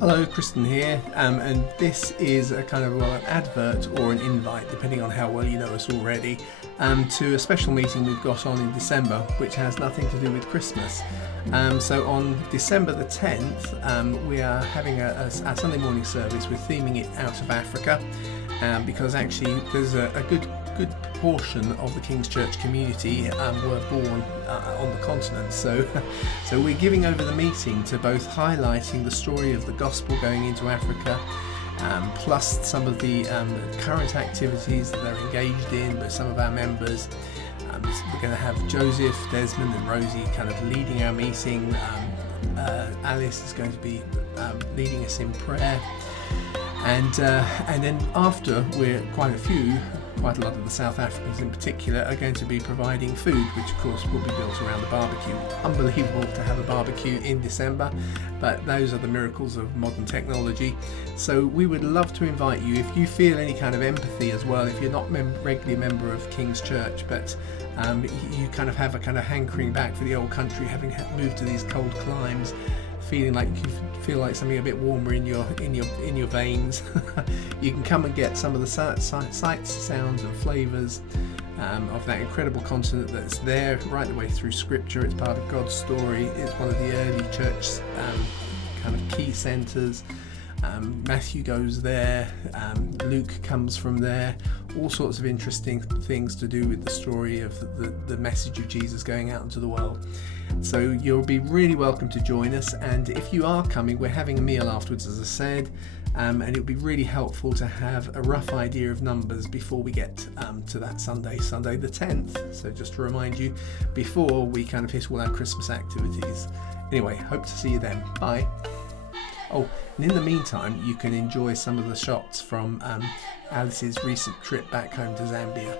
Hello, Kristen here, and this is a kind of an advert or an invite, depending on how well you know us already, to a special meeting we've got on in December, which has nothing to do with Christmas. So on December the 10th, we are having a Sunday morning service. We're theming it out of Africa, because actually there's a good portion of the King's Church community were born on the continent. So we're giving over the meeting to both highlighting the story of the gospel going into Africa, plus some of the current activities that they're engaged in by some of our members. We're going to have Joseph, Desmond and Rosie kind of leading our meeting. Alice is going to be leading us in prayer. And then after, we're quite a lot of the South Africans in particular are going to be providing food, which of course will be built around the barbecue. Unbelievable to have a barbecue in December, but those are the miracles of modern technology. So we would love to invite you, if you feel any kind of empathy as well, if you're not regularly a member of King's Church, but you kind of have a kind of hankering back for the old country, having moved to these cold climes, feeling like you feel like something a bit warmer in your veins. You can come and get some of the sights, sounds and flavours of that incredible continent that's there right the way through Scripture. It's part of God's story. It's one of the early church kind of key centres. Matthew goes there, Luke comes from there, all sorts of interesting things to do with the story of the message of Jesus going out into the world. So you'll be really welcome to join us, and if you are coming, we're having a meal afterwards, as I said, and it would be really helpful to have a rough idea of numbers before we get to that Sunday the 10th. So just to remind you, before we kind of hit all our Christmas activities. Anyway, hope to see you then. Bye. Oh, and in the meantime, you can enjoy some of the shots from Alice's recent trip back home to Zambia.